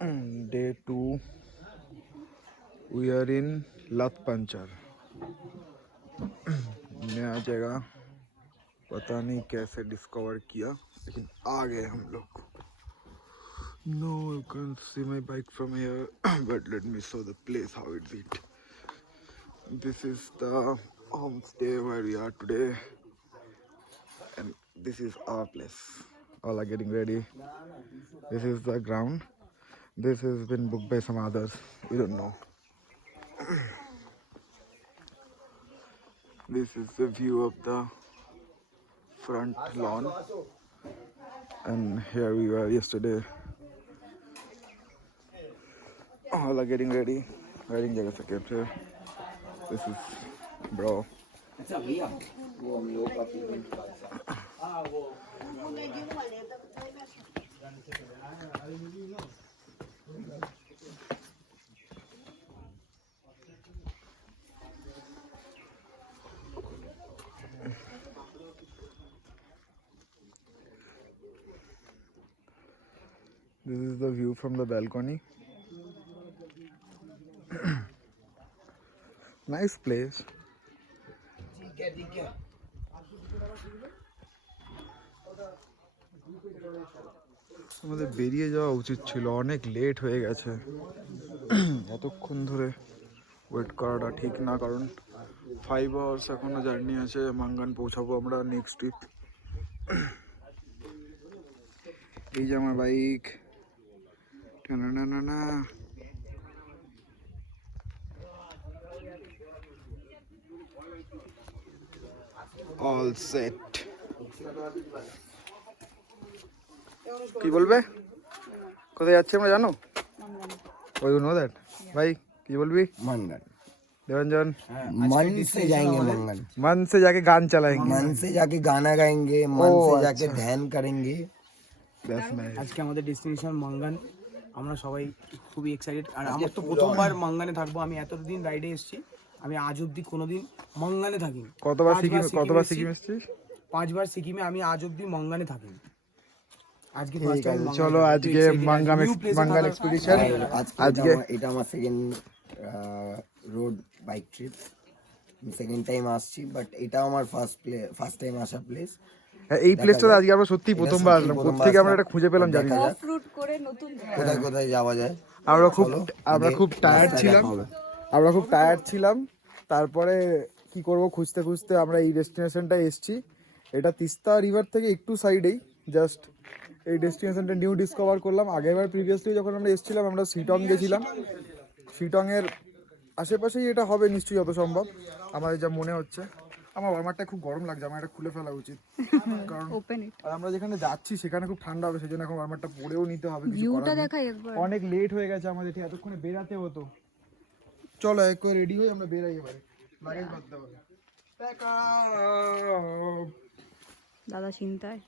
Day 2. We are in Latpanchar. नया जगह पता नहीं कैसे डिस्कवर किया लेकिन आ गए हम लोग. No, you can't see my bike from here, but let me show the place how it's it. This is the homestay where we are today, and this is our place. All are getting ready. This is the ground. This has been booked by some others. We don't know. This is the view of the front lawn, and here we were yesterday. All are getting ready. Wearing jacket से capture. This is bro. This is the view from the balcony. Nice place. আমাদের বেরিয়ে যাওয়া উচিত ছিল, অনেক late হয়ে গেছে. এতক্ষণ ধরে ওয়েট করাটা ঠিক না, কারণ 5 hours এখনো জার্নি আছে. মাঙ্গান পৌঁছাবো আমরা নেক্সট উইক. এই যে আমার বাইক. না অল সেট. কি বলবে? কোথায় যাচ্ছি আমরা জানো? ওই নো দ্যাট ভাই, কি বলবি? मंगन. देवंजन मन से जाएंगे मंगन. मन से जाके गान चलाएंगे. मन से जाके गाना गाएंगे. मन से जाके ध्यान करेंगे. আজকে আমাদের ডেস্টিনেশন মাঙ্গান. আমরা সবাই খুবই এক্সাইটেড. আর আমার তো প্রথমবার মাঙ্গানে থাকবো. আমি এতদিন রাইডে এসেছি, আমি আজ অব্দি কোনোদিন মাঙ্গানে থাকিনি. কতবার সিকিম এসেছিস? 5 বার সিকিমে, আমি আজ অব্দি মাঙ্গানে থাকিনি. আজকে ঠিক আছে, চলো আজকে মাঙ্গান এক্সপেডিশন. আজকে এটা আমার second road bike trip. Second time আসছি, বাট এটা আমার ফার্স্ট টাইম আসা প্লেস. এই প্লেসটা আজকে আমরা সত্যি প্রথমবার আসলাম. কোথেকে আমরা এটা খুঁজে পেলাম জানি না. অফ রুট করে নতুন কোথায় কোথায় যাওয়া যায়. আমরা খুব টায়ার্ড ছিলাম. তারপরে কি করব খুঁজতে খুঁজতে আমরা এই ডেস্টিনেশনটায় এসেছি. এটা তিস্তা রিভার থেকে একটু সাইডেই, জাস্ট এই ডেস্টিনেশনটা নিউ ডিসকভার করলাম. আগেরবার প্রিভিয়াসলি যখন আমরা এসেছিলাম আমরা শিটং গেছিলাম. শিটংয়ের আশেপাশেই এটা হবে নিশ্চয়ই যত সম্ভব, আমার যা মনে হচ্ছে. আমার ওয়ার্মারটা খুব গরম লাগছে, আমার এটা খুলে ফেলা উচিত, কারণ আর আমরা যেখানে যাচ্ছি সেখানে খুব ঠান্ডা হবে, সেজন্য এখন ওয়ার্মারটা পরেও নিতে হবে. ভিউটা দেখাই একবার. অনেক লেট হয়ে গেছে আমাদের, ঠিক এতক্ষণে বেরাতে হতো. চলো একবার রেডি হই, আমরা বেরাই. এবারে লাগেজ বাঁধতে হবে. দাদা চিন্তায়.